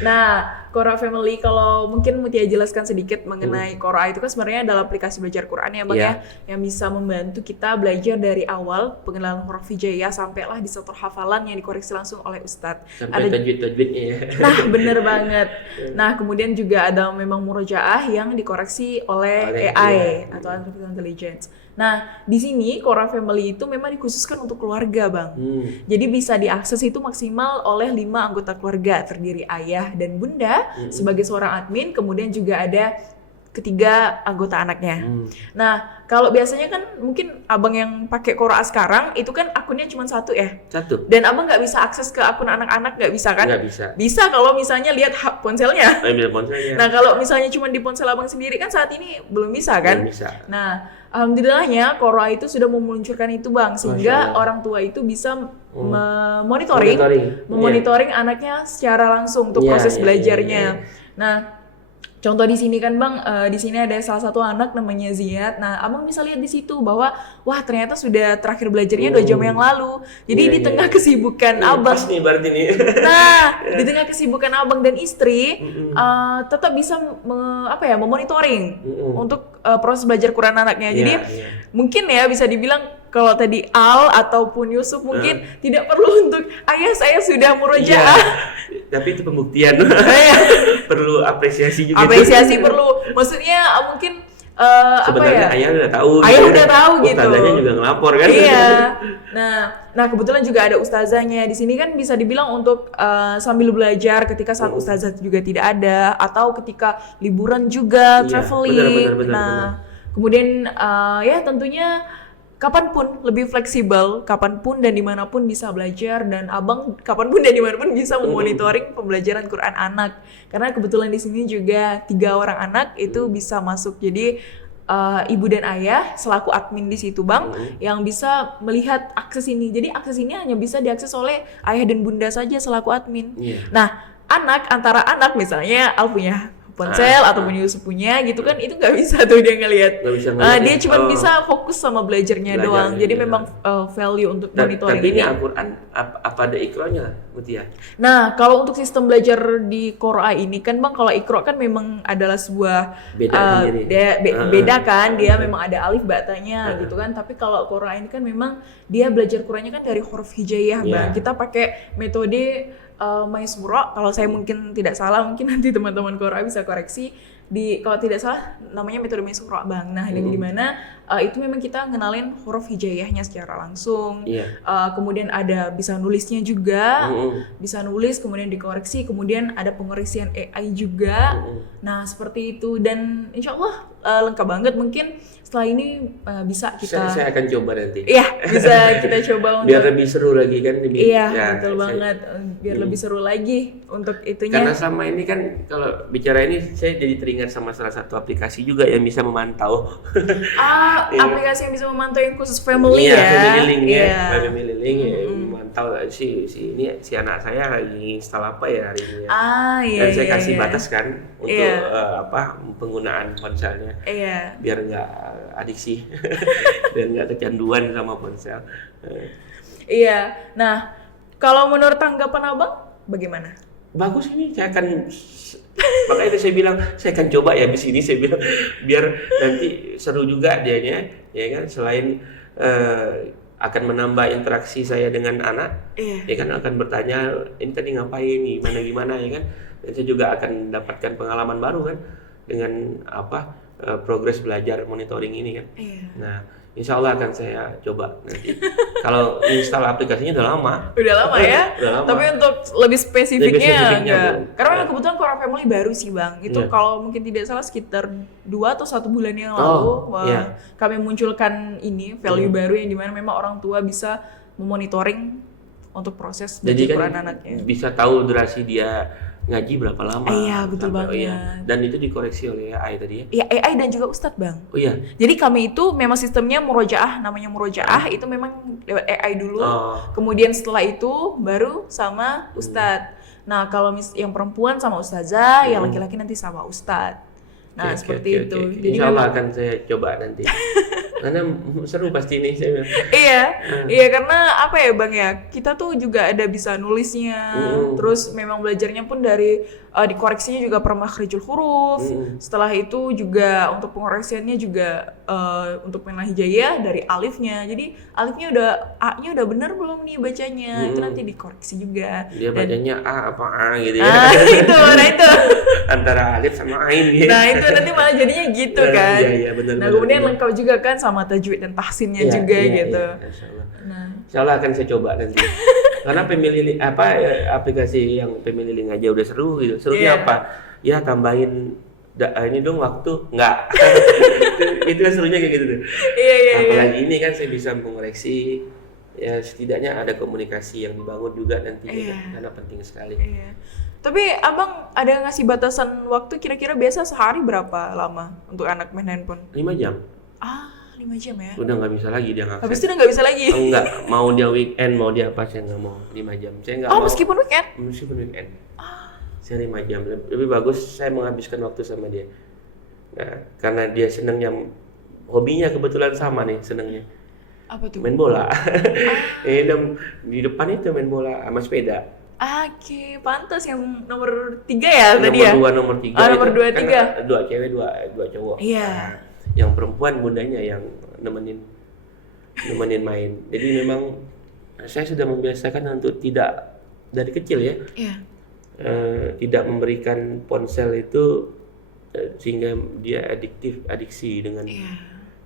Nah, Quora Family kalau mungkin Mutia jelaskan sedikit mengenai Quora itu kan sebenarnya adalah aplikasi belajar Quran ya Bang ya, yang bisa membantu kita belajar dari awal pengenalan huruf hijaiyah sampailah di satu hafalan yang dikoreksi langsung oleh Ustadz. Sampai tajwid-tajwidnya ya. Nah, bener banget. Nah, kemudian juga ada memang murojaah yang dikoreksi oleh AI atau artificial intelligence. Nah, di sini Quora Family itu memang dikhususkan untuk keluarga, Bang. Jadi bisa diakses itu maksimal oleh 5 anggota keluarga, terdiri ayah dan bunda sebagai seorang admin, kemudian juga ada ketiga anggota anaknya. Nah, kalau biasanya kan mungkin Abang yang pakai Quora sekarang itu kan akunnya cuma satu ya? Satu. Dan Abang nggak bisa akses ke akun anak-anak, nggak bisa kan? Nggak bisa. Bisa kalau misalnya lihat ponselnya. Ponselnya. Nah, kalau misalnya cuma di ponsel Abang sendiri kan saat ini belum bisa kan? Belum bisa. Nah, alhamdulillahnya Quora itu sudah memunculkan itu Bang, sehingga orang tua itu bisa memonitoring anaknya secara langsung untuk proses belajarnya. Nah, contoh di sini kan Bang, di sini ada salah satu anak namanya Ziyad. Nah, Abang bisa lihat di situ bahwa wah ternyata sudah terakhir belajarnya 2 jam yang lalu. Jadi di tengah kesibukan Abang. Pas nih berarti nih. Nah, di tengah kesibukan Abang dan istri, tetap bisa memonitoring untuk proses belajar Quran anaknya. Jadi mungkin ya bisa dibilang kalau tadi Al ataupun Yusuf mungkin tidak perlu untuk ayah saya sudah murojaah. Tapi itu pembuktian. Perlu apresiasi juga. Apresiasi perlu. Maksudnya mungkin sebenarnya ayah udah tahu. Ayah udah tahu gitu. Ustazahnya juga ngelapor kan. Iya. Nah kebetulan juga ada ustazahnya di sini kan bisa dibilang untuk sambil belajar ketika saat ustazah juga tidak ada atau ketika liburan juga traveling. Benar. Kemudian ya tentunya kapanpun lebih fleksibel, kapanpun dan dimanapun bisa belajar, dan abang kapanpun dan dimanapun bisa memonitoring pembelajaran Quran anak. Karena kebetulan di sini juga 3 orang anak itu bisa masuk. Jadi ibu dan ayah selaku admin di situ bang, yang bisa melihat akses ini. Jadi akses ini hanya bisa diakses oleh ayah dan bunda saja selaku admin. Nah, antara anak misalnya Al punya ponsel atau Yusuf punya gitu kan, itu nggak bisa tuh dia ngelihat. Dia cuma bisa fokus sama belajarnya doang. Jadi memang value untuk monitoring. Tapi ini Al-Quran apa ada ikronya, Mutia? Nah, kalau untuk sistem belajar di Qur'a ini kan bang, kalau ikro kan memang adalah sebuah beda kan, dia memang ada alif batanya gitu kan. Tapi kalau Qur'a ini kan memang dia belajar Qur'annya kan dari huruf hijaiyah bang. Kita pakai metode Maisura, kalau saya mungkin tidak salah, mungkin nanti teman-teman Qur'a bisa koreksi. Kalau tidak salah namanya metode Maisura bang. Nah, di mana itu memang kita ngenalin huruf hijaiyahnya secara langsung. Kemudian ada bisa nulisnya juga, bisa nulis kemudian dikoreksi, kemudian ada pengoreksian AI juga. Nah, seperti itu, dan insya Allah lengkap banget. Mungkin setelah ini bisa kita. Saya akan coba nanti. Iya, bisa kita coba untuk. Biar lebih seru lagi kan. Betul banget. Biar lebih seru lagi untuk itunya. Karena selama ini kan kalau bicara ini saya jadi teringat sama salah satu aplikasi juga yang bisa memantau. Aplikasi yang bisa memantau yang khusus family ya. Family link ya, memantau si anak saya lagi install apa ya hari ini. Dan saya kasih batas kan untuk penggunaan ponselnya. Biar nggak adiksi dan nggak kecanduan sama ponsel. Nah, kalau menurut tanggapan abang bagaimana? Bagus ini, saya akan, makanya saya bilang saya akan coba ya di sini, saya bilang biar nanti seru juga dianya, ya kan, selain akan menambah interaksi saya dengan anak, ya kan, akan bertanya ini tadi ngapain nih, gimana ya kan, dan saya juga akan dapatkan pengalaman baru kan dengan progres belajar monitoring ini kan. Nah, insya Allah akan saya coba nanti. Kalau install aplikasinya udah lama ya. Udah lama. Tapi untuk lebih spesifiknya enggak. Karena kebetulan Qur'a Family baru sih bang. Itu kalau mungkin tidak salah sekitar 2 atau 1 bulan yang lalu kami munculkan ini value baru yang dimana memang orang tua bisa memonitoring untuk proses belajar Quran anaknya. Bisa tahu durasi dia ngaji berapa lama. Iya, betul banget. Dan itu dikoreksi oleh AI tadi ya? Iya, AI dan juga Ustadz bang. Oh iya? Jadi kami itu memang sistemnya murojaah, namanya murojaah itu memang lewat AI dulu. Kemudian setelah itu baru sama Ustadz. Nah, kalau yang perempuan sama Ustazah, yang laki-laki nanti sama Ustadz. Nah, seperti itu. Jadi insya Allah akan saya coba nanti. Karena seru pasti ini saya bilang. Iya, karena apa ya bang ya, kita tuh juga ada bisa nulisnya, terus memang belajarnya pun dari dikoreksinya juga per makhrijul huruf. Setelah itu juga untuk pengoreksiannya juga untuk pena hijaiyah dari alifnya. Jadi alifnya A-nya udah benar belum nih bacanya, itu nanti dikoreksi juga. Dia bacanya A apa A gitu ya. Itu antara alif sama ain gitu. Nah, itu nanti malah jadinya gitu kan. Iya, benar. Nah, kemudian lengkap juga kan sama tajwid dan tahsinnya juga gitu. Insya Allah akan saya coba nanti. Karena aplikasi yang family link aja udah seru gitu. Serunya apa? Ya tambahin ini dong waktu, enggak. itu kan serunya kayak gitu tuh. Apalagi ini kan saya bisa mengoreksi, ya setidaknya ada komunikasi yang dibangun juga nantinya karena penting sekali. Tapi abang ada ngasih batasan waktu kira-kira biasa sehari berapa lama untuk anak main handphone? 5 jam. 5 jam ya? Udah nggak bisa lagi dia ngakses. Habis itu udah nggak bisa lagi? Enggak, mau dia weekend, mau dia apa, saya nggak mau 5 jam. Saya nggak mau. Meskipun weekend? Meskipun weekend. Saya 5 jam. Lebih bagus saya menghabiskan waktu sama dia. Nah, karena dia senangnya, hobinya kebetulan sama nih senangnya. Apa tuh? Main bola. Di depan itu main bola sama sepeda. Oke, pantas yang nomor 3 ya tadi ya? Nomor 3. Nomor 2, 3. Kan 2 cewek, 2 cowok. Iya. Nah, yang perempuan bundanya yang nemenin main. Jadi memang saya sudah membiasakan untuk tidak dari kecil ya. Tidak memberikan ponsel itu sehingga dia adiksi dengan.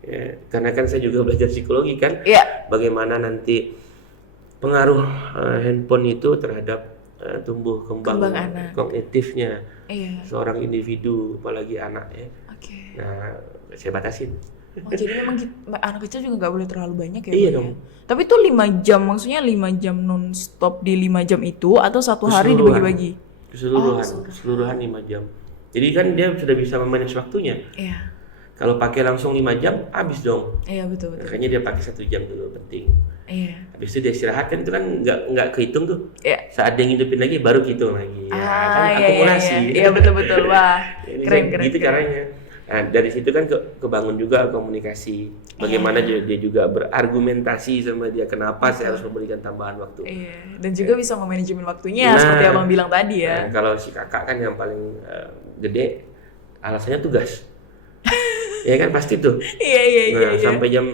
Ya, karena kan saya juga belajar psikologi kan. Bagaimana nanti pengaruh handphone itu terhadap tumbuh kembang kognitifnya seorang individu, apalagi anak ya. Nah, saya batasin. Oh, jadi memang anak kecil juga nggak boleh terlalu banyak ya? Iya Bang, dong. ya? Tapi itu 5 jam, maksudnya 5 jam non-stop di 5 jam itu atau satu hari dibagi-bagi? Keseluruhan 5 jam. Jadi kan dia sudah bisa memanage waktunya. Iya. Kalau pakai langsung 5 jam, habis dong. Iya, betul. Makanya dia pakai 1 jam dulu, penting. Iya. Habis itu dia istirahat, kan itu kan nggak kehitung tuh. Iya. Saat dia ngidupin lagi, baru kehitung lagi. Ya, kan iya, akumulasi. Iya, betul. Wah, keren. Gitu caranya. Nah, dari situ kan kebangun juga komunikasi. Bagaimana dia juga berargumentasi sama dia, kenapa saya harus memberikan tambahan waktu. Iya. Dan juga bisa memanajemen waktunya, seperti Abang bilang tadi ya. Kalau si kakak kan yang paling gede, alasannya tugas. Ya kan pasti tuh. Iya. Sampai jam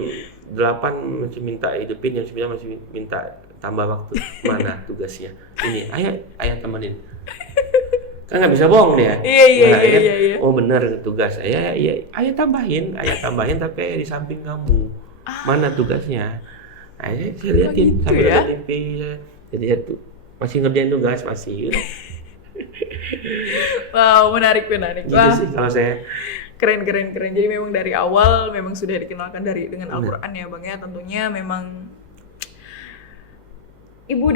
8 masih minta hidupin, jam 9 masih minta tambah waktu. Mana tugasnya? Ini, ayah temenin. Kan nggak bisa bohong dia. Iya. Oh benar tugas saya, ayah tambahin tapi di samping kamu. Mana tugasnya? Saya liatin sambil nonton TV. Jadi tuh masih ngerjain tugas masih. Wow, menarik. Gitu sih kalau saya. Keren. Jadi memang dari awal memang sudah dikenalkan dengan Al-Quran ya Bang ya. Tentunya memang ibu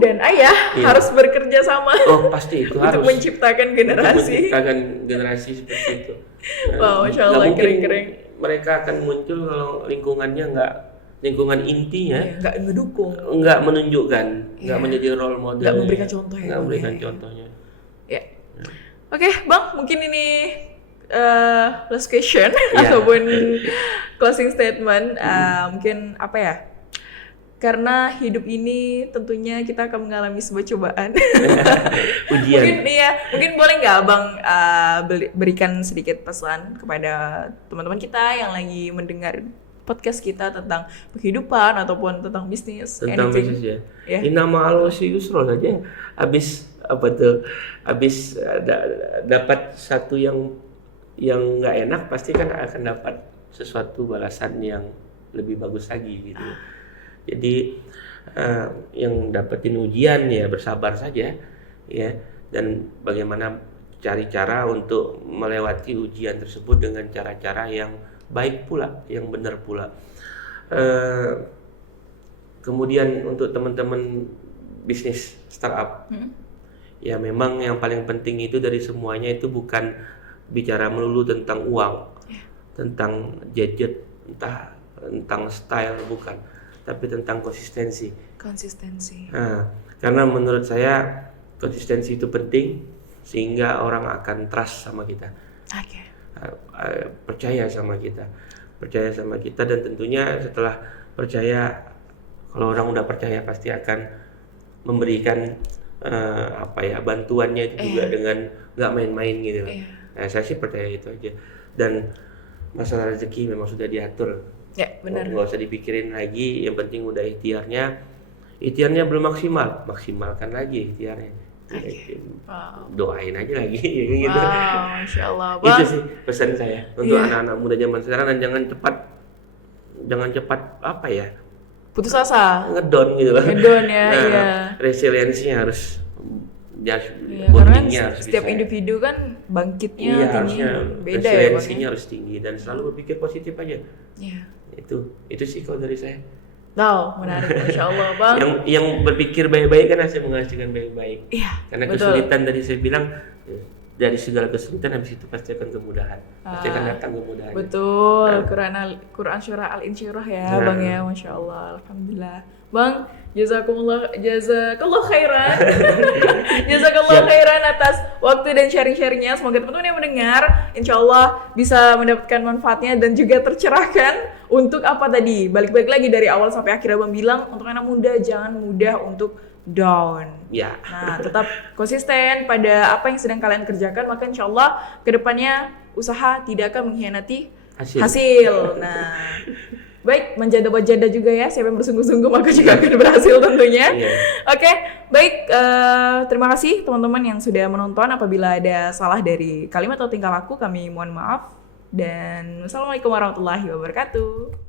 dan ayah harus bekerja sama. Oh pasti itu untuk menciptakan generasi seperti itu. Wow, Masya Allah, keren. Mereka akan muncul kalau lingkungannya lingkungan intinya nggak ngedukung, nggak menunjukkan, nggak menjadi role model, nggak memberikan contoh ya. Nggak memberikan contohnya. Ya. Oke, Bang, mungkin ini last question ataupun closing statement. Mungkin apa ya? Karena hidup ini tentunya kita akan mengalami sebuah cobaan. Ujian. Mungkin boleh nggak Abang berikan sedikit pesan kepada teman-teman kita yang lagi mendengar podcast kita tentang kehidupan ataupun tentang bisnis. Tentang bisnis ya. Ini nama Al-Usri Yusra saja. Habis dapat satu yang nggak enak, pasti kan akan dapat sesuatu balasan yang lebih bagus lagi gitu. Jadi yang dapetin ujian ya bersabar saja ya, dan bagaimana cari cara untuk melewati ujian tersebut dengan cara-cara yang baik pula, yang benar pula. Kemudian untuk teman-teman bisnis startup, ya memang yang paling penting itu dari semuanya itu bukan bicara melulu tentang uang, tentang gadget, tentang style, bukan. Tapi tentang konsistensi. Nah, karena menurut saya konsistensi itu penting sehingga orang akan trust sama kita. Percaya sama kita dan tentunya setelah percaya, kalau orang udah percaya pasti akan memberikan bantuannya itu juga dengan nggak main-main gitu. Nah, saya sih percaya itu aja. Dan masalah rezeki memang sudah diatur. Ya, benar. Nggak usah dipikirin lagi, yang penting udah ikhtiarnya belum maksimalkan lagi ikhtiarnya. Wow. Doain aja lagi gitu. Wow, Masya Allah. Bang. Itu sih pesan saya untuk anak-anak muda zaman sekarang, dan jangan cepat putus asa, ngedon gitu loh. Resiliensinya harus karena setiap individu kan bangkitnya tinggi, beda ya. Resiliensinya harus tinggi dan selalu berpikir positif aja. Itu sih kalau dari saya. Menarik, Masya Allah Bang. Yang berpikir baik-baik kan hasil menghasilkan baik-baik. Karena betul. Kesulitan tadi saya bilang, dari segala kesulitan habis itu pasti akan kemudahan. Pasti akan datang kemudahan. Betul. Quran surah Al-Insyirah ya Bang ya, Masya Allah. Alhamdulillah Bang, jazakallah khairan. Jazakallah khairan atas waktu dan sharing-sharingnya. Semoga teman-teman yang mendengar insya Allah bisa mendapatkan manfaatnya dan juga tercerahkan untuk apa tadi. Balik lagi dari awal sampai akhir Abang bilang, untuk anak muda jangan mudah untuk down. Nah, tetap konsisten pada apa yang sedang kalian kerjakan, maka insya Allah kedepannya usaha tidak akan mengkhianati hasil. Nah, baik, menjaga wajada juga ya, siapa yang bersungguh-sungguh maka juga akan berhasil tentunya. Oke, baik, terima kasih teman-teman yang sudah menonton. Apabila ada salah dari kalimat atau tingkah laku, kami mohon maaf. Dan wassalamualaikum warahmatullahi wabarakatuh.